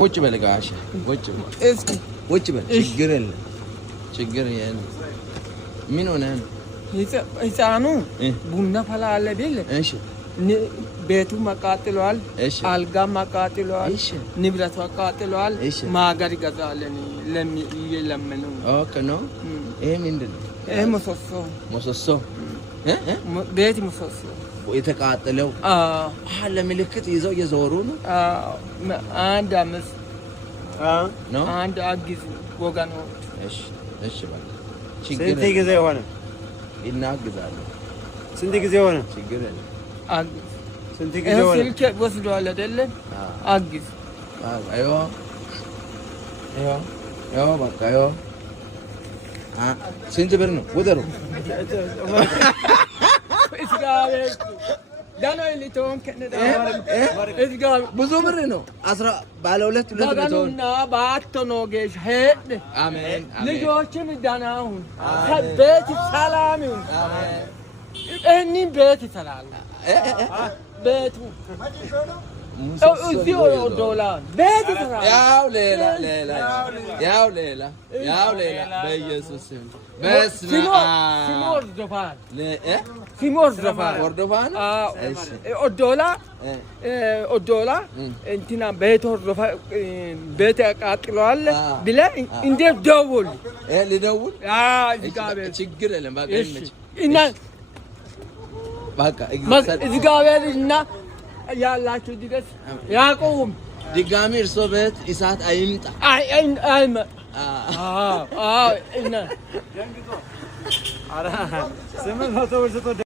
ቁጭ በል ጋሽ ቁጭ እስኪ ቁጭ በል ችግር የለም ምን ሆነ ህፃኑ ቡና ፈላለ ቢል እሺ ቤቱ መቃጥሏል አልጋ መቃጥሏል ንብረቱ መቃጥሏል ማገር ይገዛልን ለምን ኦኬ ነው ይሄ ምንድነው ይሄ ምሰሶ ቤት ምሰሶ የተቃጠለው ለምልክት ይዘው እየዞሩ ነው አንድ አምስት ነው አንድ አግዝ ወገኖች እሺ በቃ ስንት ጊዜ ሆነ እናግዛለን ስንት ጊዜ ሆነ ችግር የለም አግዝ ስንት ጊዜ ሆነ ስልክ ወስዷል አይደለ አግዝ አይዋ በቃ ስንት ብር ነው ወደሩ ብዙ ብር ነው ባለ ሁለት በአቶ ነው ጌሽ ሄድ አሜን ልጆችም ዳናሁን ቤት ሰላም ይሁን እኔ ቤት ሰላም ቤቱ ዶላር ቤት ሰላም ያው ሌላ በኢየሱስ ስም በስመ አብ ሲሞር ዘፋን ወርዶፋን ኦዶላ እንትና ቤት ወርዶፋ ቤት ያቃጥለዋል ብለህ እንዴት ደውል ልደውል ችግር የለም በቃ እና በቃ እግዚአብሔር እና ያላችሁ ድረስ ያቆም ድጋሚ እርሶ ቤት እሳት አይምጣ እና አራ 800 ብር